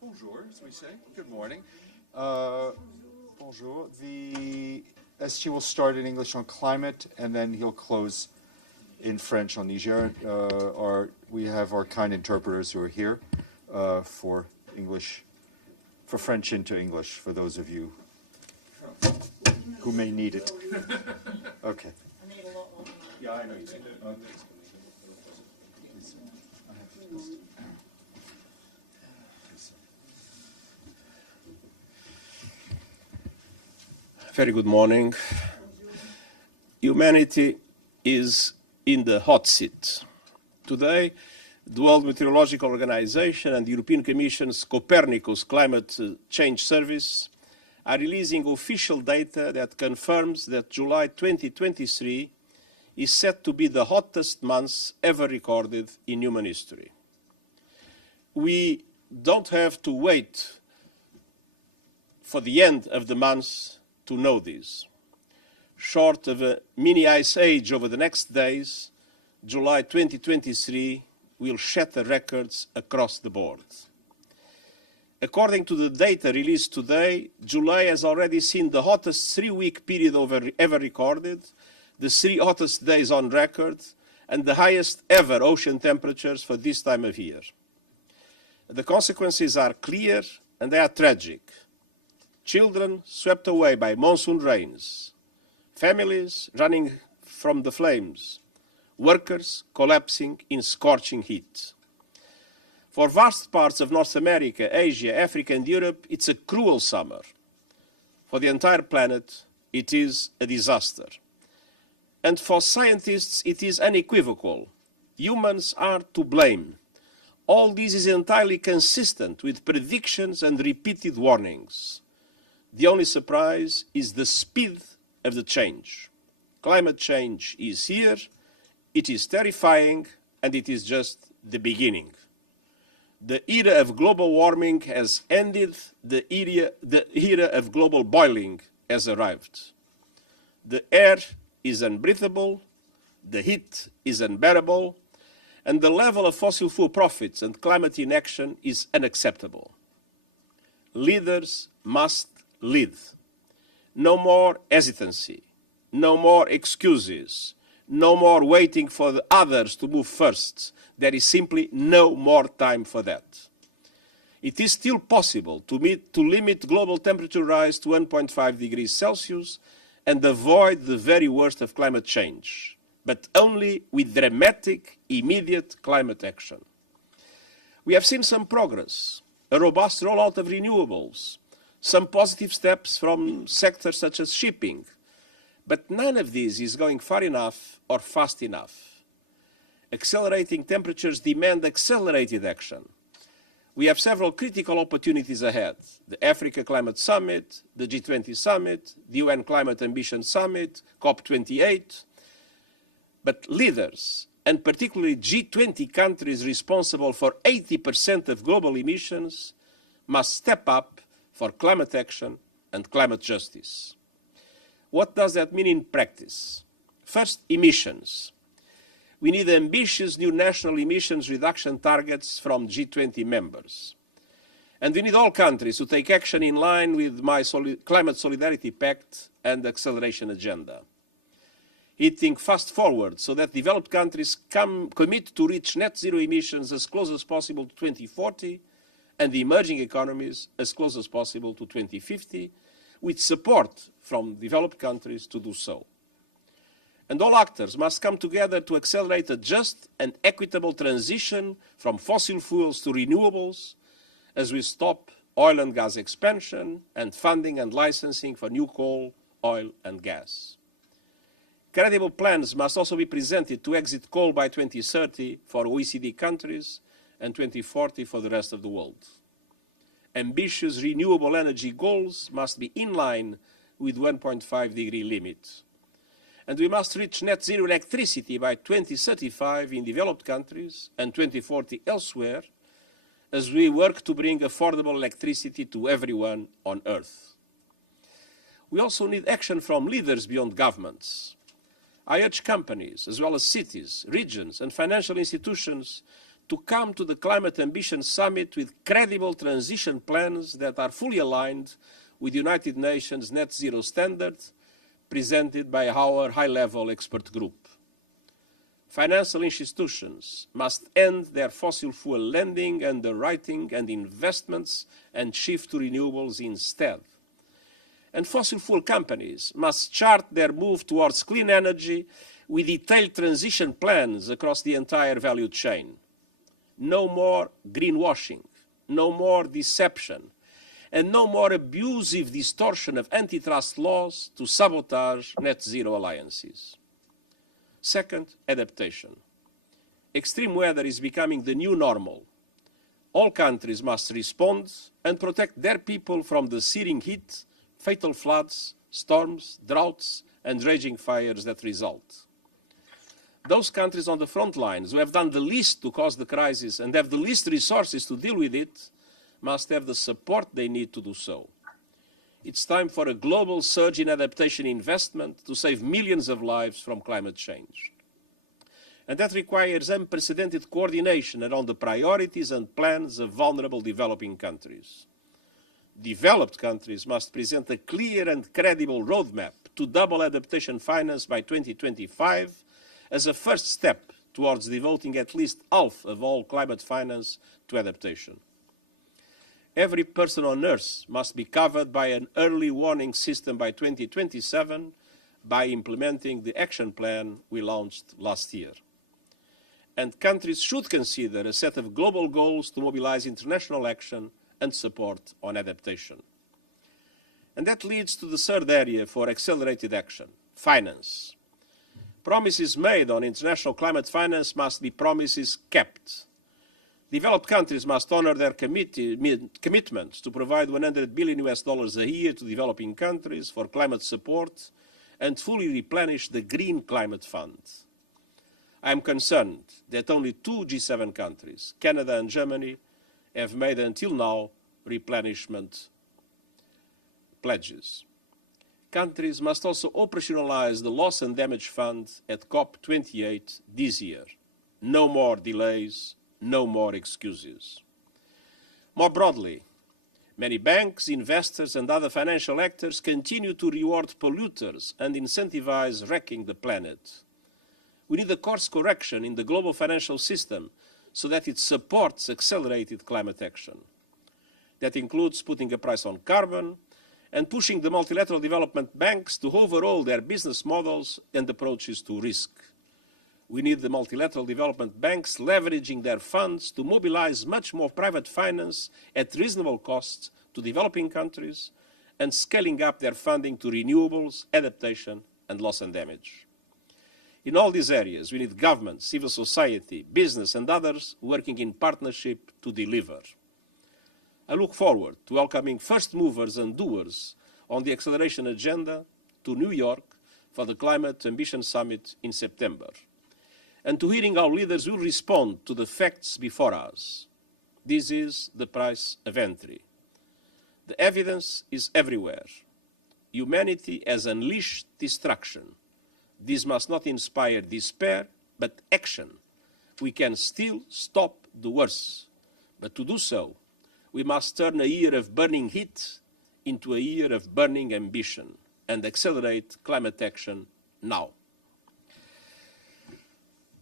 Bonjour, as we say. Good morning. Bonjour. The SG will start in English on climate, and then he'll close in French on Niger. We have our kind interpreters who are here for English, for French into English, for those of you who may need it. Okay. I need a lot more than that. Yeah, I know you do. Very good morning. Humanity is in the hot seat. Today, the World Meteorological Organization and the European Commission's Copernicus Climate Change Service are releasing official data that confirms that July 2023 is set to be the hottest month ever recorded in human history. We don't have to wait for the end of the month to know this. Short of a mini ice age over the next days, July 2023 will shatter records across the board. According to the data released today, July has already seen the hottest 3-week period ever recorded, the 3 hottest days on record, and the highest ever ocean temperatures for this time of year. The consequences are clear and they are tragic. Children swept away by monsoon rains, families running from the flames, workers collapsing in scorching heat. For vast parts of North America, Asia, Africa, and Europe, it's a cruel summer. For the entire planet, it is a disaster. And for scientists, it is unequivocal. Humans are to blame. All this is entirely consistent with predictions and repeated warnings. The only surprise is the speed of the change. Climate change is here, it is terrifying, and it is just the beginning. The era of global warming has ended, the era of global boiling has arrived. The air is unbreathable, the heat is unbearable, and the level of fossil fuel profits and climate inaction is unacceptable. Leaders must lead. No more hesitancy, no more excuses, no more waiting for the others to move first. There is simply no more time for that. It is still possible to limit global temperature rise to 1.5 degrees Celsius and avoid the very worst of climate change, but only with dramatic, immediate climate action. We have seen some progress, a robust rollout of renewables, some positive steps from sectors such as shipping, but none of this is going far enough or fast enough. Accelerating temperatures demand accelerated action. We have several critical opportunities ahead: the Africa Climate Summit, the G20 Summit, the UN Climate Ambition Summit, COP28. But leaders, and particularly G20 countries responsible for 80% of global emissions, must step up for climate action and climate justice. What does that mean in practice? First, emissions. We need ambitious new national emissions reduction targets from G20 members. And we need all countries to take action in line with my Climate Solidarity Pact and acceleration agenda. Hitting fast forward so that developed countries commit to reach net zero emissions as close as possible to 2040, and the emerging economies as close as possible to 2050, with support from developed countries to do so. And all actors must come together to accelerate a just and equitable transition from fossil fuels to renewables, as we stop oil and gas expansion and funding and licensing for new coal, oil and gas. Credible plans must also be presented to exit coal by 2030 for OECD countries and 2040 for the rest of the world. Ambitious renewable energy goals must be in line with 1.5 degree limit. And we must reach net zero electricity by 2035 in developed countries and 2040 elsewhere, as we work to bring affordable electricity to everyone on Earth. We also need action from leaders beyond governments. I urge companies, as well as cities, regions, and financial institutions to come to the Climate Ambition Summit with credible transition plans that are fully aligned with the United Nations net zero standard presented by our high-level expert group. Financial institutions must end their fossil fuel lending, underwriting, and investments and shift to renewables instead. And fossil fuel companies must chart their move towards clean energy with detailed transition plans across the entire value chain. No more greenwashing, no more deception, and no more abusive distortion of antitrust laws to sabotage net zero alliances. Second, adaptation. Extreme weather is becoming the new normal. All countries must respond and protect their people from the searing heat, fatal floods, storms, droughts, and raging fires that result. Those countries on the front lines who have done the least to cause the crisis and have the least resources to deal with it must have the support they need to do so. It's time for a global surge in adaptation investment to save millions of lives from climate change. And that requires unprecedented coordination around the priorities and plans of vulnerable developing countries. Developed countries must present a clear and credible roadmap to double adaptation finance by 2025 as a first step towards devoting at least half of all climate finance to adaptation. Every person on Earth must be covered by an early warning system by 2027 by implementing the action plan we launched last year. And countries should consider a set of global goals to mobilize international action and support on adaptation. And that leads to the third area for accelerated action, finance. Promises made on international climate finance must be promises kept. Developed countries must honor their commitments to provide $100 billion a year to developing countries for climate support and fully replenish the Green Climate Fund. I am concerned that only 2 G7 countries, Canada and Germany, have made until now replenishment pledges. Countries must also operationalize the Loss and Damage Fund at COP28 this year. No more delays, no more excuses. More broadly, many banks, investors, and other financial actors continue to reward polluters and incentivize wrecking the planet. We need a course correction in the global financial system so that it supports accelerated climate action. That includes putting a price on carbon and pushing the multilateral development banks to overhaul their business models and approaches to risk. We need the multilateral development banks leveraging their funds to mobilize much more private finance at reasonable costs to developing countries and scaling up their funding to renewables, adaptation, and loss and damage. In all these areas, we need government, civil society, business, and others working in partnership to deliver. I look forward to welcoming first movers and doers on the acceleration agenda to New York for the Climate Ambition Summit in September, and to hearing how leaders will respond to the facts before us. This is the price of entry. The evidence is everywhere. Humanity has unleashed destruction. This must not inspire despair, but action. We can still stop the worst, but to do so, we must turn a year of burning heat into a year of burning ambition and accelerate climate action now.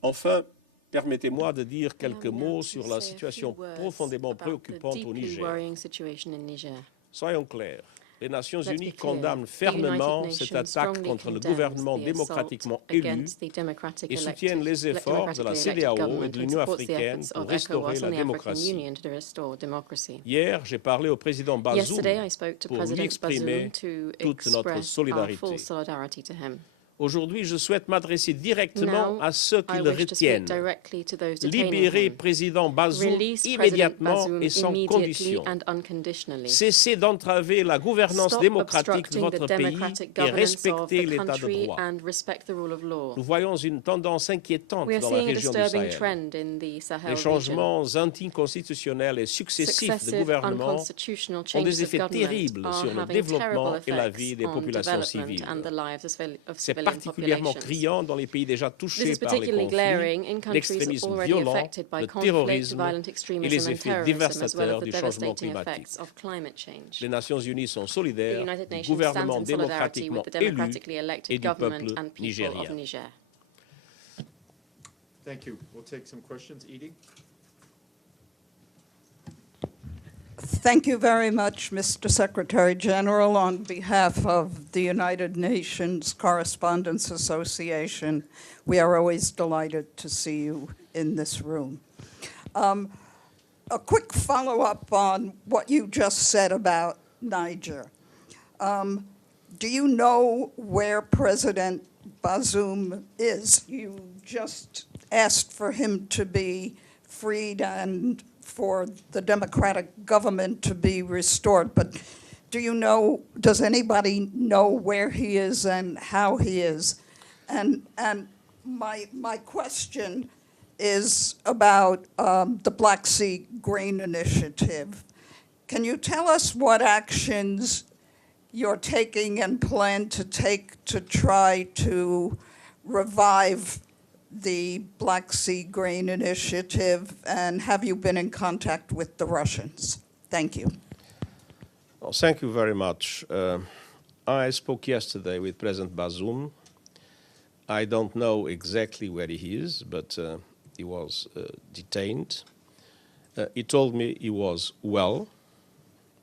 Enfin, permettez-moi de dire quelques mots sur la situation profondément préoccupante au Niger. Soyons clairs, les Nations Unies condamnent fermement cette attaque contre le gouvernement démocratiquement élu et soutiennent les efforts de la CEDEAO et de l'Union africaine pour restaurer la démocratie. Hier, j'ai parlé au président Bazoum pour lui exprimer toute notre solidarité. Aujourd'hui, je souhaite m'adresser directement à ceux qui le retiennent. Libérez président Bazoum immédiatement et sans condition. Cessez d'entraver la gouvernance démocratique de votre pays et respectez l'état de droit. Nous voyons une tendance inquiétante dans la région du Sahel. Les changements anticonstitutionnels et successifs de gouvernement ont des effets terribles sur le développement et la vie des populations civiles. C'est particulièrement criant dans les pays déjà touchés par les conflits, l'extrémisme violent, le terrorisme et les effets dévastateurs du changement climatique. Les Nations Unies sont solidaires du gouvernement démocratiquement élu et du peuple nigérien. Thank you. We'll take some questions. Edie? Thank you very much, Mr. Secretary-General. On behalf of the United Nations Correspondents Association, we are always delighted to see you in this room. A quick follow-up on what you just said about Niger. Do you know where President Bazoum is? You just asked for him to be freed and for the democratic government to be restored, but does anybody know where he is and how he is? And my question is about the Black Sea Grain Initiative. Can you tell us what actions you're taking and plan to take to try to revive the Black Sea Grain Initiative, and have you been in contact with the Russians? Thank you. Well, thank you very much. I spoke yesterday with President Bazoum. I don't know exactly where he is, but he was detained. He told me he was well,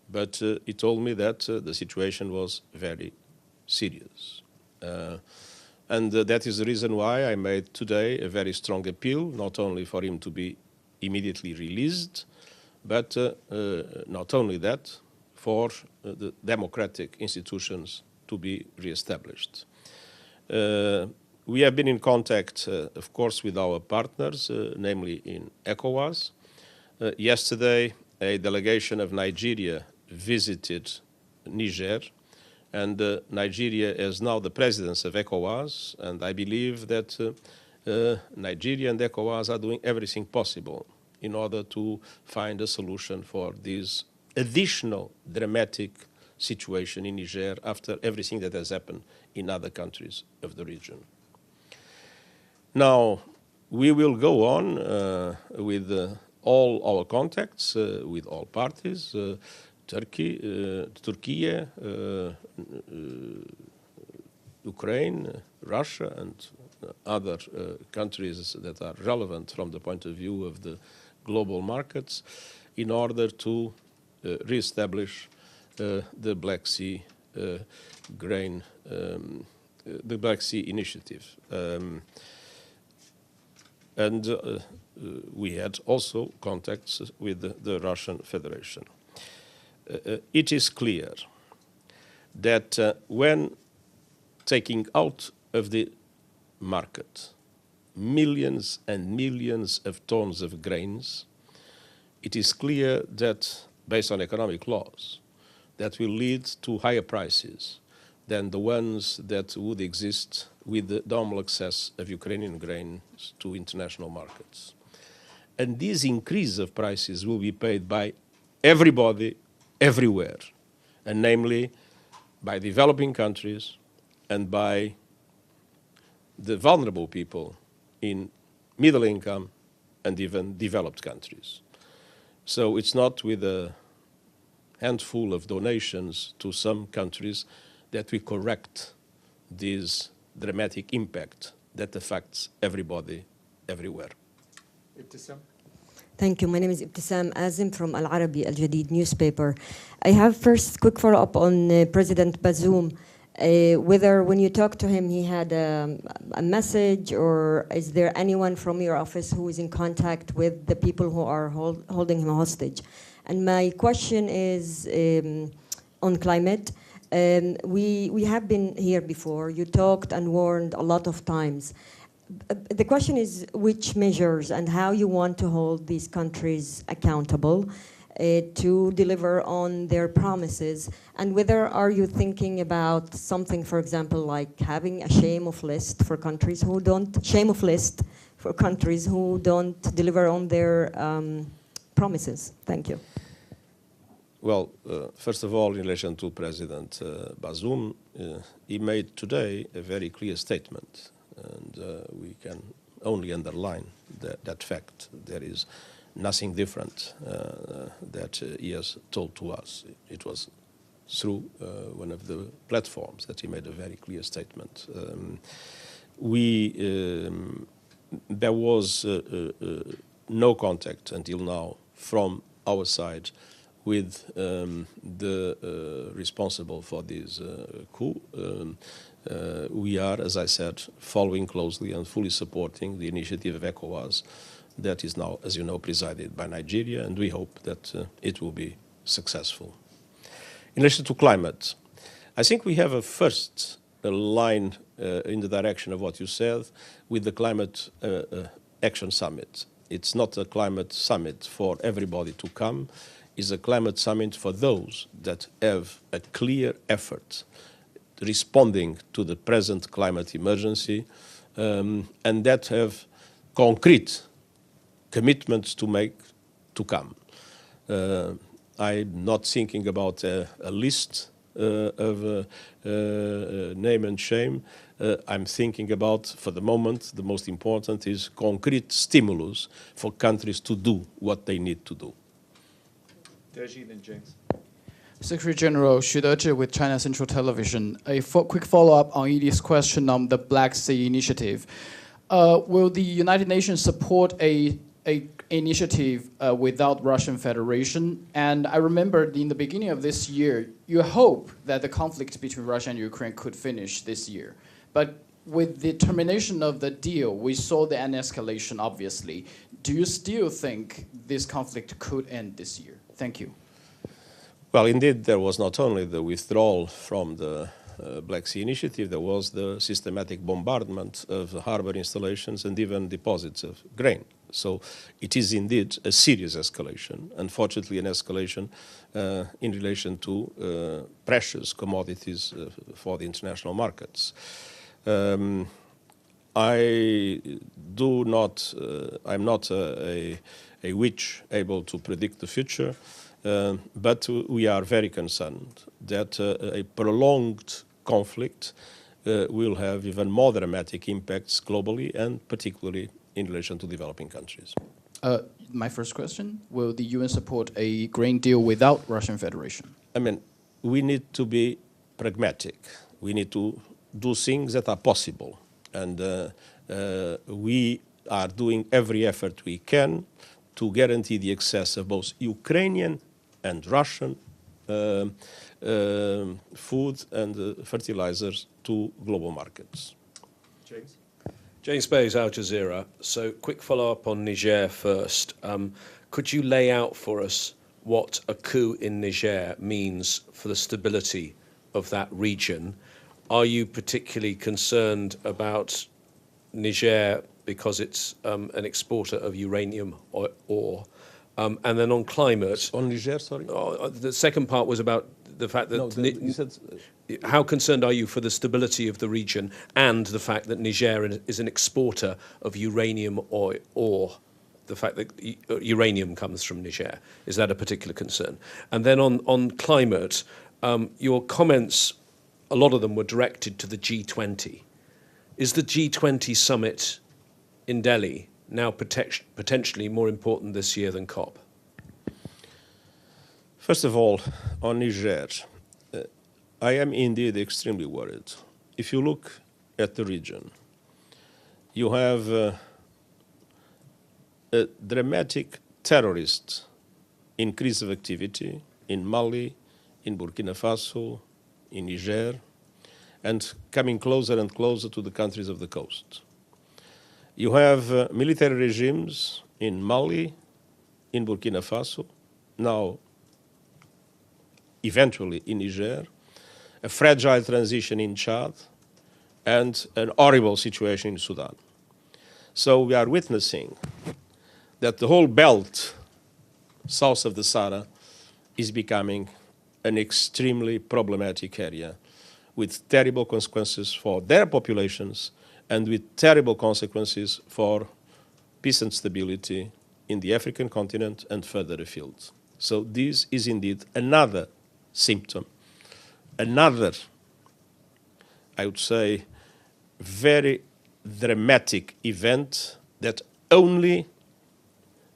but he told me that the situation was very serious. And that is the reason why I made today a very strong appeal, not only for him to be immediately released, but not only that, for the democratic institutions to be reestablished. We have been in contact, of course, with our partners, namely in ECOWAS. Yesterday, a delegation of Nigeria visited Niger, and Nigeria is now the president of ECOWAS, and I believe that Nigeria and ECOWAS are doing everything possible in order to find a solution for this additional dramatic situation in Niger after everything that has happened in other countries of the region. Now, we will go on with all our contacts with all parties, Turkey, Ukraine, Russia, and other countries that are relevant from the point of view of the global markets, in order to reestablish the Black Sea grain, the Black Sea Initiative. And we had also contacts with the Russian Federation. It is clear that when taking out of the market millions and millions of tons of grains, it is clear that, based on economic laws, that will lead to higher prices than the ones that would exist with the normal access of Ukrainian grains to international markets. And this increase of prices will be paid by everybody, everywhere, and namely by developing countries and by the vulnerable people in middle income and even developed countries. So it's not with a handful of donations to some countries that we correct this dramatic impact that affects everybody, everywhere. Ibtisam? Thank you. My name is Ibtisam Azim from Al Arabi Al Jadid newspaper. I have first quick follow-up on President Bazoum. Whether when you talked to him he had a message, or is there anyone from your office who is in contact with the people who are holding him hostage? And my question is on climate. We have been here before. You talked and warned a lot of times. The question is which measures and how you want to hold these countries accountable to deliver on their promises, and whether are you thinking about something, for example, like having a shame of list for countries who don't deliver on their promises. Thank you. Well, first of all, in relation to President Bazoum, he made today a very clear statement, and we can only underline that fact. There is nothing different that he has told to us. It was through one of the platforms that he made a very clear statement. There was no contact until now from our side with the responsible for this coup. We are, as I said, following closely and fully supporting the initiative of ECOWAS that is now, as you know, presided by Nigeria, and we hope that it will be successful. In relation to climate, I think we have a first line in the direction of what you said with the Climate Action Summit. It's not a climate summit for everybody to come. It's a climate summit for those that have a clear effort responding to the present climate emergency and that have concrete commitments to make to come. I'm not thinking about a list of name and shame. I'm thinking about, for the moment, the most important is concrete stimulus for countries to do what they need to do. Deji, then James. Secretary-General Xu Dezhi with China Central Television. A quick follow-up on Edith's question on the Black Sea Initiative. Will the United Nations support a initiative without Russian Federation? And I remember in the beginning of this year, you hope that the conflict between Russia and Ukraine could finish this year. But with the termination of the deal, we saw the escalation, obviously. Do you still think this conflict could end this year? Thank you. Well, indeed, there was not only the withdrawal from the Black Sea Initiative, there was the systematic bombardment of harbor installations and even deposits of grain. So it is indeed a serious escalation, unfortunately an escalation in relation to precious commodities for the international markets. I'm not a witch able to predict the future, but we are very concerned that a prolonged conflict will have even more dramatic impacts globally and particularly in relation to developing countries. My first question, will the UN support a grain deal without Russian Federation? I mean, we need to be pragmatic. We need to do things that are possible. And we are doing every effort we can to guarantee the access of both Ukrainian and Russian food and fertilizers to global markets. James? James Bays, Al Jazeera. So quick follow-up on Niger first. Could you lay out for us what a coup in Niger means for the stability of that region? Are you particularly concerned about Niger because it's an exporter of uranium ore? And then on climate... On Niger, sorry? The second part was about the fact that... No, you said... How concerned are you for the stability of the region and the fact that Niger is an exporter of uranium ore? The fact that uranium comes from Niger, is that a particular concern? And then on climate, your comments, a lot of them were directed to the G20. Is the G20 summit in Delhi now potentially more important this year than COP? First of all, on Niger, I am indeed extremely worried. If you look at the region, you have a dramatic terrorist increase of activity in Mali, in Burkina Faso, in Niger, and coming closer and closer to the countries of the coast. You have military regimes in Mali, in Burkina Faso, now eventually in Niger, a fragile transition in Chad, and an horrible situation in Sudan. So we are witnessing that the whole belt south of the Sahara is becoming an extremely problematic area with terrible consequences for their populations and with terrible consequences for peace and stability in the African continent and further afield. So this is indeed another symptom, another, I would say, very dramatic event that only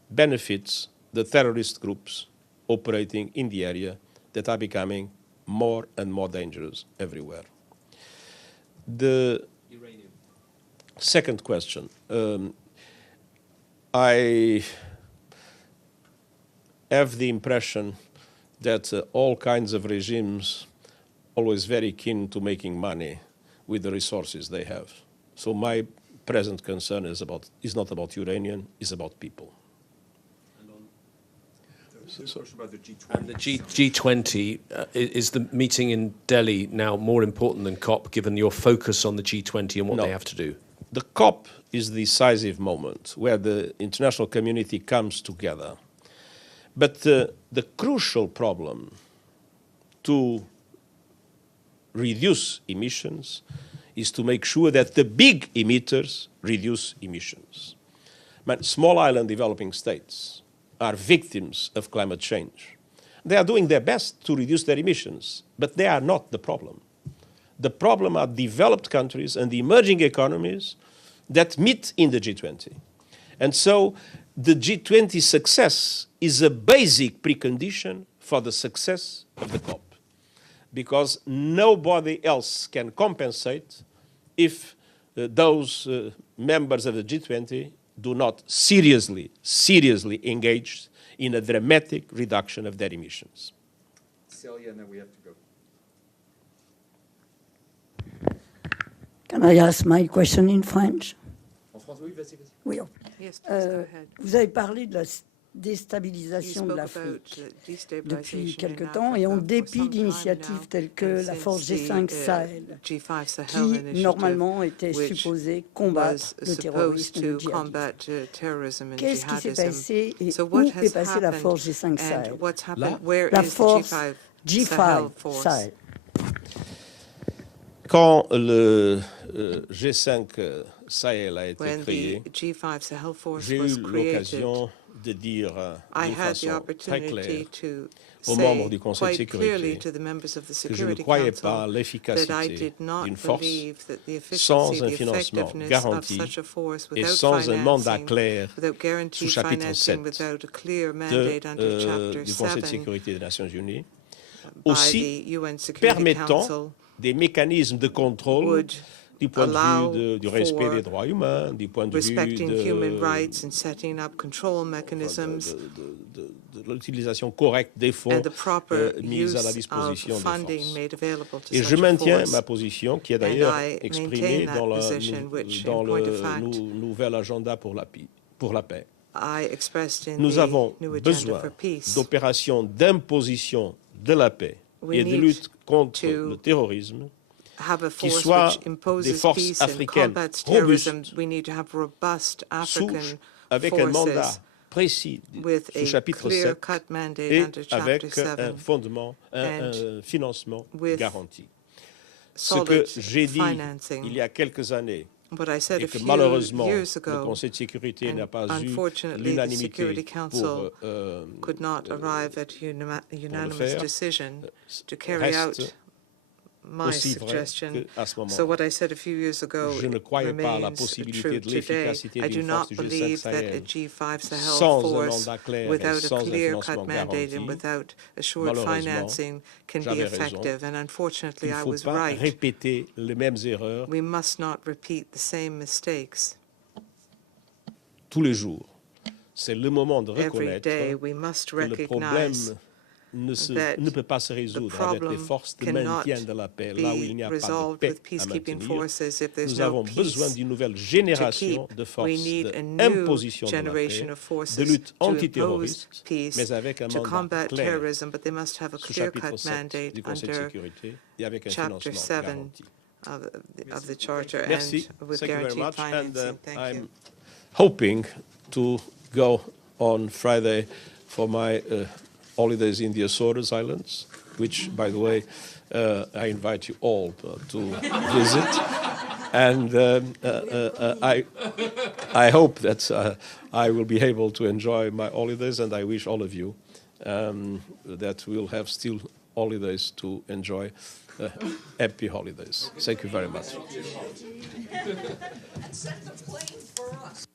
benefits the terrorist groups operating in the area that are becoming more and more dangerous everywhere. The second question, I have the impression that all kinds of regimes always very keen to making money with the resources they have. So my present concern is not about uranium, it's about people. And the G20, is the meeting in Delhi now more important than COP, given your focus on the G20 and what they have to do? The COP is the decisive moment where the international community comes together. But the crucial problem to reduce emissions is to make sure that the big emitters reduce emissions. Small island developing states are victims of climate change. They are doing their best to reduce their emissions, but they are not the problem. The problem are developed countries and the emerging economies that meet in the G20. And so the G20 success is a basic precondition for the success of the COP, because nobody else can compensate if those members of the G20 do not seriously engage in a dramatic reduction of their emissions. Celia, and then we have to go. Can I ask my question in French? En français, oui, vas-y. Oui. Yes, please go ahead. Vous avez parlé de la déstabilisation de l'Afrique depuis quelque temps et en dépit d'initiatives telles que la force G5 Sahel, qui normalement était supposée combattre le terrorisme et le djihadisme. Qu'est-ce qui s'est passé et où est passée la force G5 Sahel? La force G5 Sahel. Quand le G5 Sahel a été créé, j'ai eu l'occasion de dire d'une façon très claire aux membres du Conseil de sécurité que je ne croyais pas à l'efficacité d'une force sans un financement garanti et sans un mandat clair sous chapitre 7 du Conseil de sécurité des Nations Unies, aussi permettant des mécanismes de contrôle du point de vue du respect des droits humains, du point de vue de l'utilisation correcte des fonds mis à la disposition des forces. Et je maintiens ma position, qui est d'ailleurs exprimée dans le nouvel agenda pour la paix. Nous avons besoin d'opérations d'imposition de la paix et de lutte contre le terrorisme qui soient des forces africaines robustes, avec un mandat précis sous chapitre 7 et avec un fondement, un financement garanti. Ce que j'ai dit il y a quelques années, et que malheureusement le Conseil de sécurité n'a pas eu l'unanimité pour le faire, reste aussi vrai qu'à ce moment. Je ne croyais pas à la possibilité de l'efficacité d'une force du G5 Sahel sans un mandat clair et sans un financement garanti. Malheureusement, j'avais raison. Il ne faut pas répéter les mêmes erreurs tous les jours. C'est le moment de reconnaître que le problème ne peut pas se résoudre avec les forces de maintien de la paix, là où il n'y a pas de paix à maintenir. Nous avons besoin d'une nouvelle génération de forces d'imposition de la paix, de lutte antiterroriste, mais avec un mandat clair sous chapitre 7 du Conseil de sécurité et avec un financement garanti. Merci. Thank you very much. And I'm hoping to go on Friday for my holidays in the Azores Islands, which, by the way, I invite you all to visit. And I hope that I will be able to enjoy my holidays, and I wish all of you that we'll have still holidays to enjoy. Happy holidays. Thank you very much. And send the plane for us.